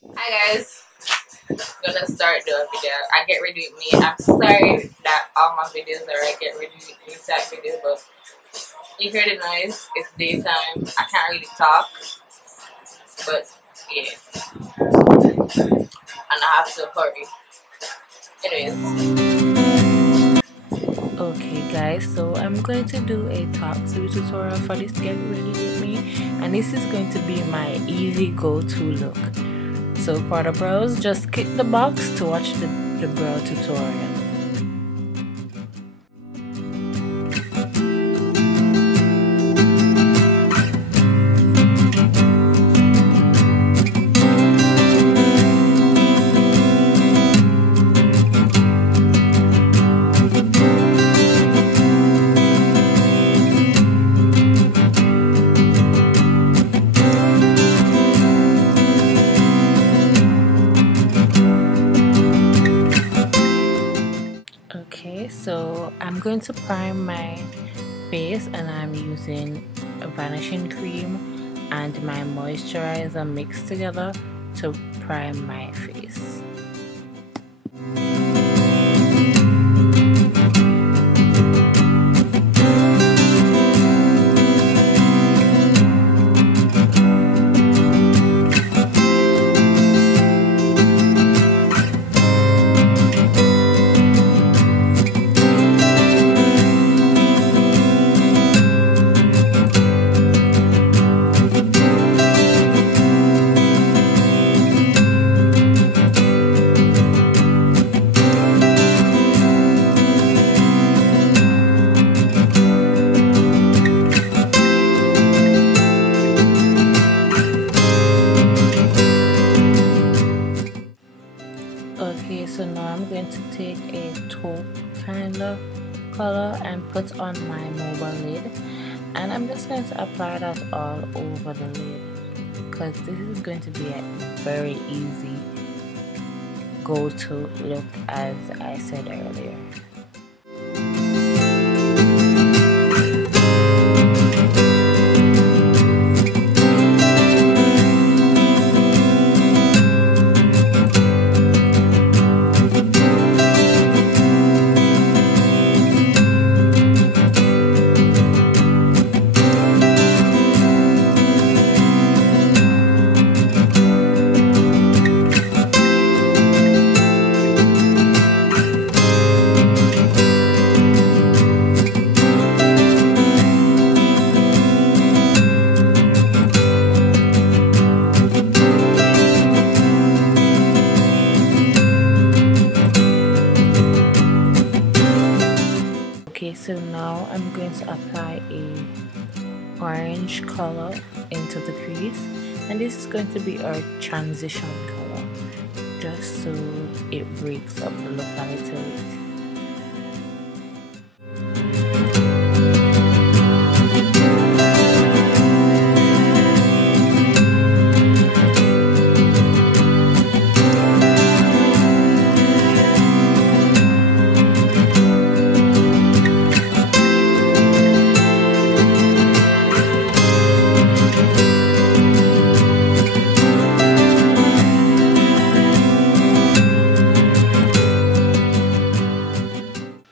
Hi guys, gonna start the video. I get ready with me. I'm sorry that all my videos are I get ready with me type videos, but you hear the noise. It's daytime. I can't really talk, but yeah, and I have to hurry. Anyways, Okay guys, so I'm going to do a talk through tutorial for this get ready with me, and this is going to be my easy go-to look. So for the brows, just click the box to watch the brow tutorial. Okay, so I'm going to prime my face, and I'm using a vanishing cream and my moisturizer mixed together to prime my face. Okay, so now I'm going to take a taupe kind of color and put on my mobile lid, and I'm just going to apply that all over the lid because this is going to be a very easy go-to look, as I said earlier. Okay, so now I'm going to apply a orange color into the crease, and this is going to be our transition color, just so it breaks up the look a little bit.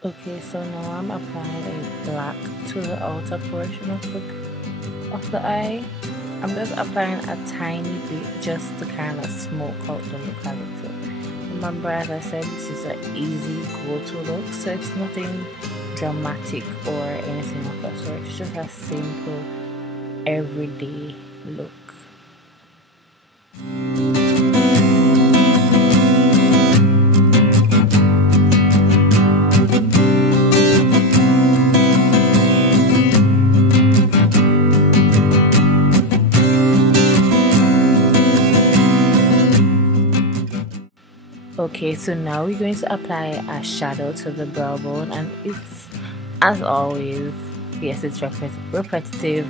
Okay, so now I'm applying a black to the outer portion of the eye. I'm just applying a tiny bit just to kind of smoke out the look a little. Remember, as I said, this is an easy go-to look, so it's nothing dramatic or anything of that sort. It's just a simple, everyday look. Okay, so now we're going to apply a shadow to the brow bone, and it's, as always, yes, it's repetitive,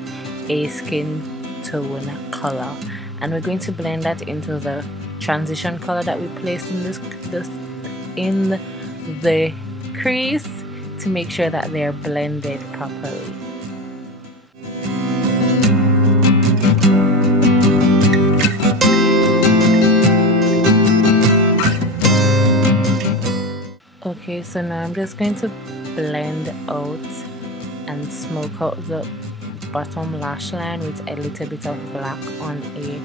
a skin tone color, and we're going to blend that into the transition color that we placed in in the crease to make sure that they're blended properly. so now I'm just going to blend out and smoke out the bottom lash line with a little bit of black on a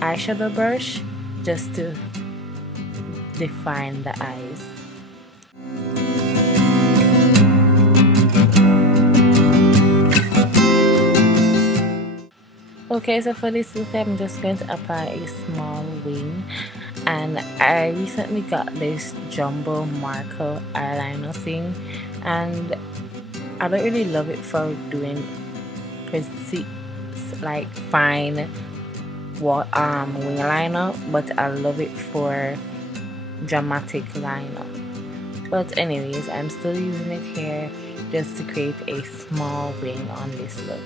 eyeshadow brush just to define the eyes. Okay, so for this look I'm just going to apply a small wing, and I recently got this jumbo marker eyeliner thing, and I don't really love it for doing precise, like fine wing liner, but I love it for dramatic liner. But anyways, I'm still using it here just to create a small wing on this look.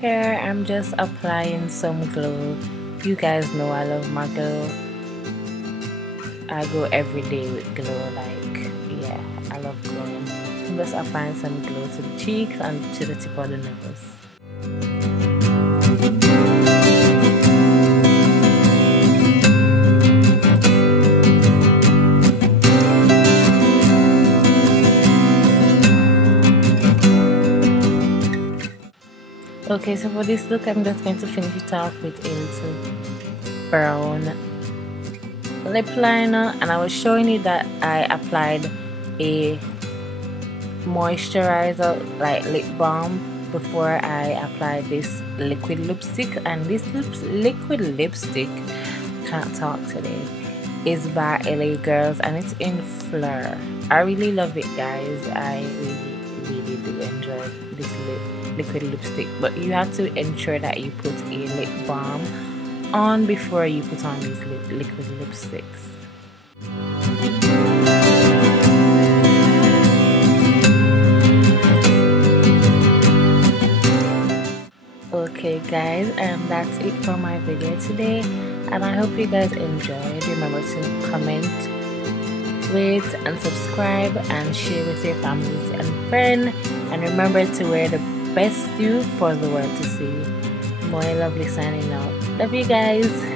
Here I'm just applying some glow. You guys know I love my glow. I go every day with glow, like, yeah, I love glowing. I'm just applying some glow to the cheeks and to the tip of the nose. Okay, so for this look I'm just going to finish it off with a little brown lip liner, and I was showing you that I applied a moisturizer, like lip balm, before I applied this liquid lipstick, and this liquid lipstick, can't talk today, is by LA Girls and it's in Fleur. I really love it, guys. I really do enjoy this liquid lipstick, but you have to ensure that you put a lip balm on before you put on these liquid lipsticks. Okay guys, and that's it for my video today, and I hope you guys enjoyed. Remember to comment, rate and subscribe and share with your families and friends, and remember to wear the best you for the world to see. Moya Lovely signing out. Love you guys.